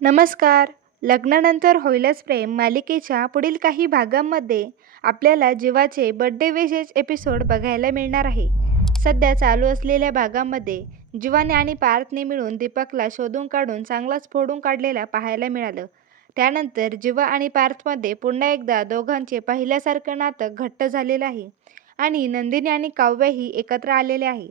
नमस्कार. लग्नानंतर होईलच प्रेम मालिकेच्या पुढील काही भागांमध्ये आपल्याला जीवाचे बड्डे विशेष एपिसोड बघायला मिळणार आहे. सध्या चालू असलेल्या भागामध्ये जीवाने आणि पार्थने मिळून दीपकला शोधून काढून चांगलाच फोडून काढलेला पाहायला मिळालं. त्यानंतर जीवा आणि पार्थमध्ये पुन्हा एकदा दोघांचे पहिल्यासारखं नातं घट्ट झालेलं आहे आणि नंदिनी आणि काव्यही एकत्र आलेले आहे.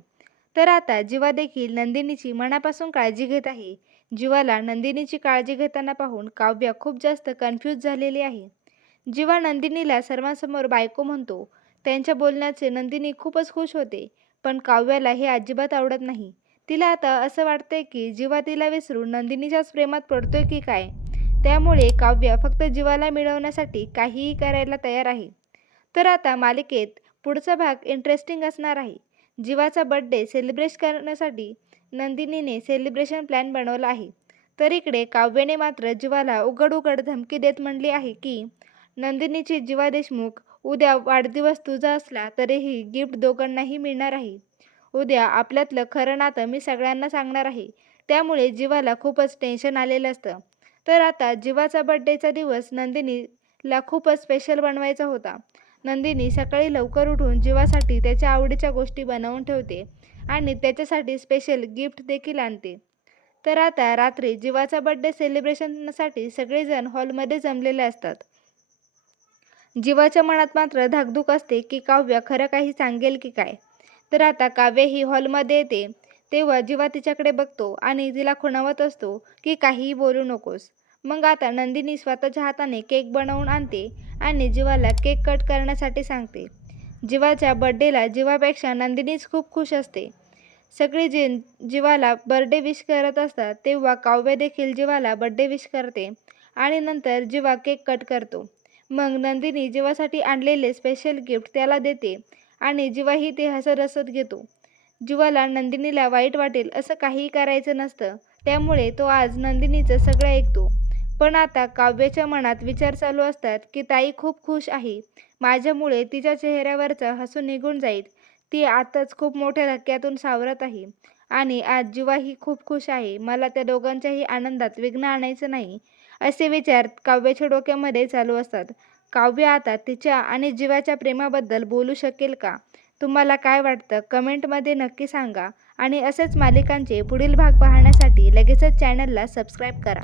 तर आता जीवा देखील नंदिनीची मनापासून काळजी घेत आहे. जीवाला नंदिनीची काळजी घेताना पाहून काव्य खूप जास्त कन्फ्यूज झालेली आहे. जीवा नंदिनीला सर्वांसमोर बायको म्हणतो. त्यांच्या बोलण्याचे नंदिनी खूपच खुश होते. पण काव्याला हे अजिबात आवडत नाही. तिला आता असं वाटतंय की जीवा तिला विसरून नंदिनीच्याच प्रेमात पडतोय की काय? त्यामुळे काव्य फक्त जीवाला मिळवण्यासाठी काहीही करायला तयार आहे. तर आता मालिकेत पुढचा भाग इंटरेस्टिंग असणार आहे. जीवाचा बड्डे सेलिब्रेट करण्यासाठी नंदिनीने सेलिब्रेशन प्लॅन बनवला आहे. तर इकडे काव्याने मात्र जीवाला उघड उघड धमकी देत म्हणली आहे की नंदिनीची जीवा देशमुख उद्या वाढदिवस तुझा असला तरीही गिफ्ट दोघांनाही मिळणार आहे. उद्या आपल्यातलं खरं नातं मी सगळ्यांना सांगणार आहे. त्यामुळे जीवाला खूपच टेन्शन आलेलं असतं. तर आता जीवाचा बड्डेचा दिवस नंदिनीला खूपच स्पेशल बनवायचा होता. नंदिनी सकाळी लवकर उठून जीवासाठी त्याच्या आवडीच्या गोष्टी बनवून ठेवते आणि त्याच्यासाठी स्पेशल गिफ्ट देखील आणते. तर आता रात्री जीवाचा बड्डे सेलिब्रेशनसाठी सगळेजण हॉलमध्ये जमलेले असतात. जीवाच्या मनात मात्र धाकधूक असते की काव्य खरं काही सांगेल की काय? तर आता काव्य ही हॉलमध्ये येते तेव्हा जीवा तिच्याकडे बघतो आणि तिला खुणावत असतो की काहीही बोलू नकोस. मग आता नंदिनी स्वतःच्या हाताने केक बनवून आणते आणि जीवाला केक कट करण्यासाठी सांगते. जीवाच्या बड्डेला जीवापेक्षा नंदिनीच खूप खुश असते. सगळी जी जीवाला बर्थडे विश करत असतात तेव्हा काव्य देखील जीवाला बड्डे विश करते आणि नंतर जीवा केक कट करतो. मग नंदिनी जीवासाठी आणलेले स्पेशल गिफ्ट त्याला देते आणि जीवाही ते हसत घेतो. जीवाला नंदिनीला वाईट वाटेल असं काहीही करायचं नसतं. त्यामुळे तो आज नंदिनीचं सगळं ऐकतो. पण आता काव्याच्या मनात विचार चालू असतात की ताई खूप खुश आहे. माझ्यामुळे तिच्या चेहऱ्यावरचं हसू निघून जाईल. ती आताच खूप मोठ्या धक्क्यातून सावरत आहे. आणि आज जीवाही खूप खुश आहे. मला त्या दोघांच्याही आनंदात विघ्न आणायचं नाही असे विचार काव्याच्या डोक्यामध्ये चालू असतात. काव्य आता तिच्या आणि जीवाच्या प्रेमाबद्दल बोलू शकेल का? तुम्हाला काय वाटतं? कमेंटमध्ये नक्की सांगा. आणि असेच मालिकांचे पुढील भाग पाहण्यासाठी लगेचच चॅनलला सबस्क्राईब करा.